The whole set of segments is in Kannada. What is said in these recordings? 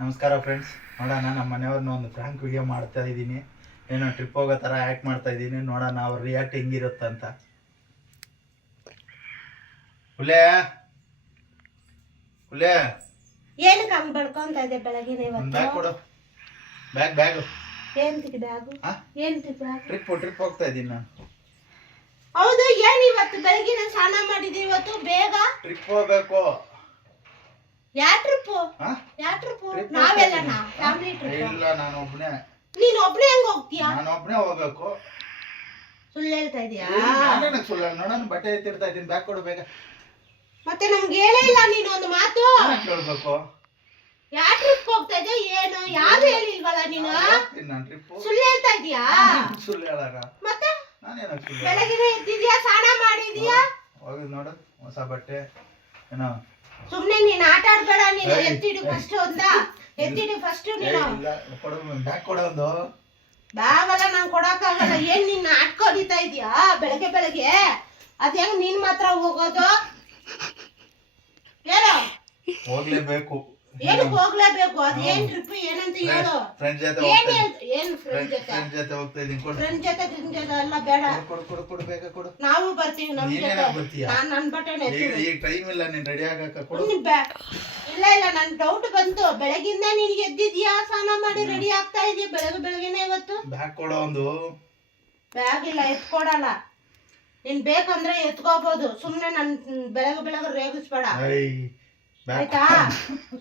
ನಮಸ್ಕಾರ ಫ್ರೆಂಡ್ಸ್. ನೋಡೋಣ ನಮ್ಮ ಮನೆಯವ್ರನ್ನ ಒಂದು ಫ್ರಾಂಕ್ ವಿಡಿಯೋ ಮಾಡ್ತಾ ಇದ್ದೀನಿ. ಏನೋ ಟ್ರಿಪ್ ಹೋಗೋ ಥರ ಆ್ಯಕ್ಟ್ ಮಾಡ್ತಾ ಇದ್ದೀನಿ. ನೋಡೋಣ ಅವ್ರ ರಿಯಾಕ್ಟ್ ಹೆಂಗಿರುತ್ತಂತ. ಹುಲೆ ಹುಲೆ ಏನಕ್ಕೆ ಹಂಗ್ ಬಡ್ಕೊಂತ ಇದೆ ಬೆಳಗ್ಗೆ ಬ್ಯಾಗ್ ಕೊಡು. ಬ್ಯಾಗ್ ಏನ್ತಿಗೆ ಬ್ಯಾಗು ಏನ್ತಿಗೆ ಬ್ಯಾಗ್? ಟ್ರಿಪ್ ಹೋಗ್ತಾ ಇದ್ದೀನಿ ನಾನು. ಹೌದು, ಏನ್ ಇವತ್ತು ಬೆಳಗ್ಗೆ ಸ್ನಾನ ಮಾಡಿದಿ? ಇವತ್ತು ಬೇಗ ಟ್ರಿಪ್ ಹೋಗ್ಬೇಕು. ಯಾವ ಟ್ರಿಪ್? ನಾವೆಲ್ಲ ಫ್ಯಾಮಿಲಿ ಟ್ರಿಪ್. ಇಲ್ಲ, ನಾನು ಒಬ್ಬನೇ. ನೀನ್ ಒಬ್ನೇ ಹೆಂಗ್ ಹೋಗ್ತೀಯಾ? ನಾನು ಒಬ್ಬನೇ ಹೋಗ್ಬೇಕು. ಸುಳ್ಳು ಹೇಳ್ತಾ ಇದೀಯಾ? ನಾನೇನಕ್ಕೆ ಸುಳ್ಳು? ನೋಡೋಣ, ಬಟ್ಟೆ ಎತ್ತಿರ್ತಾ ಇದ್ದೀನಿ. ಬ್ಯಾಗ್ ಕೊಡು ಬೇಗ. ಮತ್ತೆ ನಮ್ಗೆ ಹೇಳೇ ಇಲ್ಲ ನೀನು ಒಂದು ಮಾತು. ಕೇಳ್ಬೇಕು. ಯಾವ ಟ್ರಿಪ್ ಹೋಗ್ತಾ ಇದೆಯಾ? ಏನು ಯಾರು ಹೇಳಿಲ್ವಲ್ಲ ನೀನು? ನಾನು ಟ್ರಿಪ್. ಸುಳ್ಳು ಹೇಳ್ತಾ ಇದೀಯಾ? ಸುಳ್ಳು ಹೇಳಾರ ಮತ್ತೆ ನಾನೇನಕ್ಕೆ ಸುಳ್ಳು? ಬೆಳಗ್ಗೆ ಎದ್ದಿದ್ಯಾ, ಸ್ನಾನ ಮಾಡಿದ್ಯಾ? ಹೋಗಿ ನೋಡು, ಹೊಸ ಬಟ್ಟೆ ಏನೋ. ಸುಮ್ನೆ ನೀನ್ ಆಟ ಆಡ್ಬೇಡ. ನೀನು ಎತ್ತಿಡು ಫಸ್ಟ್. ಎತ್ತಿಡು ಫಸ್ಟ್ ನೀನು. ಕೊಡು ಬ್ಯಾಗ್ ಕೊಡೋದು. ಬ್ಯಾಗ್ ಎಲ್ಲ ನಂಗೆ ಕೊಡಕ್ಕಾಗಲ್ಲ. ಏನ್ ನೀನ್ ನಾಟಕ ಹೊಡಿತಾ ಇದೀಯಾ ಬೆಳಗ್ಗೆ? ಅದ್ ಹೆಂಗ್ ನೀನ್ ಮಾತ್ರ ಹೋಗೋದು? ಹೇಳು. ಹೋಗ್ಲೇಬೇಕು. ಏನಕ್ಕೆ ಹೋಗ್ಲೇಬೇಕು? ಅದ್ ಏನ್ ಟ್ರಿಪ್ ಏನಂತ ಹೇಳು. ಫ್ರೆಂಡ್ ಜೊತೆ ಏನ್ ಫ್ರೆಂಡ್ ಜೊತೆ ಹೋಗ್ತಾ ಇದೀನಿ. ಫ್ರೆಂಡ್ ಜೊತೆ ಎಲ್ಲ ಬೇಡ. ಕೊಡು ಬೇಗ ಕೊಡು. ನಾವು ಬರ್ತೀವಿ. ನಮ್ ಜೊತೆ ಬರ್ತೀಯ? ನಾನ್ ನನ್ ಬಟ್ಟೆನೆ ಈಗ ಟೈಮ್ ಇಲ್ಲ, ನೀನ್ ರೆಡಿ ಆಗಕ್ಕ. ಕೊಡು. ಇಲ್ಲ ನನ್ ಡೌಟ್ ಬಂತು. ಬೆಳಗಿಂದ ನೀನ್ ಎದ್ದಿದ್ಯಾ, ಸ್ನಾನ ಮಾಡಿ ರೆಡಿ ಆಗ್ತಾ ಇದೀಯ ಬೆಳಗ್ಗೆನೆ ಇವತ್ತು. ಬ್ಯಾಗ್ ಕೊಡೋ ಒಂದು. ಬ್ಯಾಗ್ ಇಲ್ಲ, ಎತ್ಕೊಡಲ್ಲ. ನೀನ್ ಬೇಕಂದ್ರೆ ಎತ್ಕೋಬಹುದು. ಸುಮ್ನೆ ನನ್ ಬೆಳಗ್ಗೆ ರೇಗಿಸ್ಬೇಡ ಆಯ್ತಾ?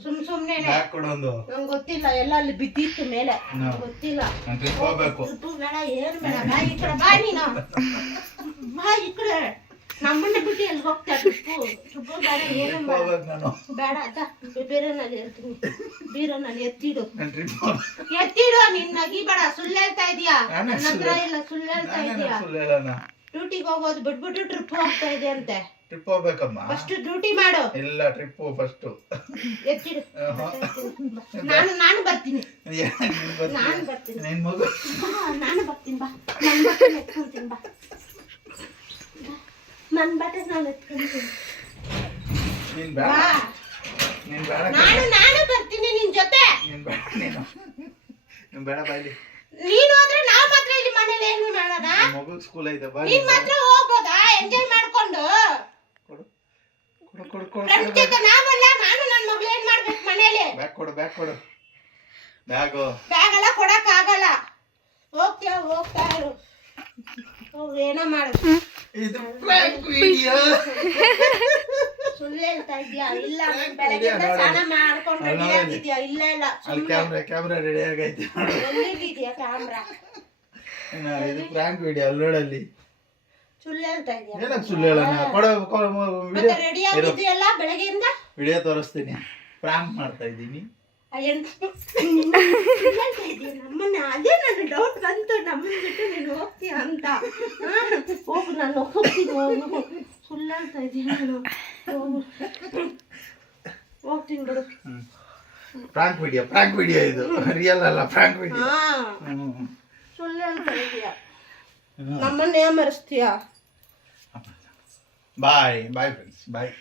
ಸುಮ್ನೆ ಕೊಡೊಂದು. ನಂಗೆ ಗೊತ್ತಿಲ್ಲ, ಎಲ್ಲ ಅಲ್ಲಿ ಬಿದ್ದಿತ್ತು ಮೇಲೆ. ಗೊತ್ತಿಲ್ಲ. ಬೇಡ, ಏನ್ ಬೇಡ. ಬಾ ಈ ಕಡೆ, ಬಾ ನೀನು. ಬಾ ಈ ಕಡೆ. ನಮ್ಮನ್ನ ಬಿಟ್ಟು ಎಲ್ಲಿ ಹೋಗ್ತಾ? ಟ್ರಿಪ್ಪು ಬೇಡ, ಏನು ಬೇಡ. ಬೀರನಲ್ಲಿ ಇರ್ತೀನಿ. ಬೀರನಲ್ಲಿ ಎತ್ತಿಡು. ನಿನ್ ನಗಿಬೇಡ. ಸುಳ್ಳು ಹೇಳ್ತಾ ಇದೀಯಾ? ನನ್ನ ಹತ್ರ ಇಲ್ಲ, ಸುಳ್ಳು ಹೇಳ್ತಾ ಇದೀಯಾ? ಡ್ಯೂಟಿಗೆ ಹೋಗೋದು ಬಿಟ್ಬಿಟ್ಟು ಟ್ರಿಪ್ ಹೋಗ್ತಾ ಇದೆ ಅಂತೆ. ಟ್ರಿಪ್ ಹೋಗ್ಬೇಕಮ್ಮ. ಫಸ್ಟ್ ಡ್ಯೂಟಿ ಮಾಡು. ಇಲ್ಲ, ಟ್ರಿಪ್ ಫಸ್ಟ್ ಎತ್ತಿಡು. ನಾನು ಬರ್ತೀನಿ. ನಾನು ಬರ್ತೀನಿ. ನಿನ್ ಮಗು. ನಾನು ಬರ್ತೀನಿ. ಬಾ, ನನ್ನ ಬಟ್ಟೆ ಎತ್ಕೊಂತೀನಿ. ಬಾ, ನನ್ನ ಬಟ್ಟೆ ನಾನು ಎತ್ಕೊಂತೀನಿ. ನೀನ್ ಬೇಡ. ನಾನು ಬರ್ತೀನಿ ನಿನ್ ಜೊತೆ. ನೀನ್ ಬೇಡ ಬಾಯ್ಲಿ. ನೀನು ಹೋದ್ರೆ ನಾವ್ ಮಾತ್ರ ಇಲ್ಲಿ ಮನೇಲಿ ಏನು ಮಾಡೋಣ? ಮಗು ಸ್ಕೂಲ್ ಐತೆ ಬಾ. ನೀನ್ ಮಾತ್ರ ಹೋಗ್ಬೋದಾ ಎಂಜಾಯ್ ಮಾಡ್ಕೊಂಡು? ಫ್ರೆಂಡ್ಸ್ ಜೊತೆ ನಾವಲ್ಲ, ನಾನು ನನ್ನ ಮಗಳು ಏನ್ ಮಾಡ್ಬೇಕು ಮನೇಲಿ? ಬ್ಯಾಗ್ ಕೊಡು. ಬ್ಯಾಗ್ ಎಲ್ಲ ಕೊಡಕ್ ಆಗಲ್ಲ. ಹೋಗ್ತಾ ಇರು. ಏನೋ ಮಾಡು. ಇದು ಫ್ರಾಂಕ್ ವಿಡಿಯೋ. ಸುಳ್ಳು ಹೇಳ್ತಾ ಇದೀಯಾ? ಇಲ್ಲ, ಬೆಳಗ್ಗೆ ಸ್ನಾನ ಮಾಡ್ಕೊಂಡು ರೆಡಿ ಆಗಿದ್ಯಾ? ಇಲ್ಲ ಅಲ್ಲಿ ಕ್ಯಾಮ್ರಾ ರೆಡಿ ಆಗೈತೆ. ಎಲ್ಲಿದ್ಯಾ ಕ್ಯಾಮ್ರಾ? ಇದು ಫ್ರಾಂಕ್ ವಿಡಿಯೋ. ಅಲ್ಲೋಡಲ್ಲಿ ಸುಳ್ಳು ಹೇಳ್ತಾ ಇದೀಯಾ? ಏನಕ್ಕೆ ಸುಳ್ಳು ಹೇಳೋಣ? ಮತ್ತೆ ರೆಡಿ ಆಗಿದ್ಯಲ್ಲ ಬೆಳಗ್ಗೆಯಿಂದ? ವಿಡಿಯೋ ತೋರಿಸ್ತೀನಿ. ಫ್ರಾಂಕ್ ಮಾಡ್ತಾ ಇದ್ದೀನಿ. ನಮ್ಮನ್ನ ಅದೇ ನನ್ನ ಡೌಟ್ ಬಂತು. ನಮ್ಮನ್ನ ಬಿಟ್ಟು ನೀನು ಹೋಗ್ತೀಯ ಅಂತ. ಹೋಗು, ನಾನು ಹೋಗ್ತೀನಿ. ಹೋಗು. ಸುಳ್ಳು ಹೇಳ್ತಾ ಇದೀಯ ನಾನು. ಹೋಗ್ತೀನಿ ಬಿಡು. ಫ್ರಾಂಕ್ ವಿಡಿಯೋ ಇದು. ರಿಯಲ್ ಅಲ್ಲ, ಫ್ರಾಂಕ್ ವಿಡಿಯೋ. ಸುಳ್ಳು ಹೇಳ್ತಾ ಇದೀಯ. ನಮ್ಮನ್ನೇ ಮರೆಸ್ತೀಯ. ಬಾಯ್ ಫ್ರೆಂಡ್ಸ್, ಬಾಯ್.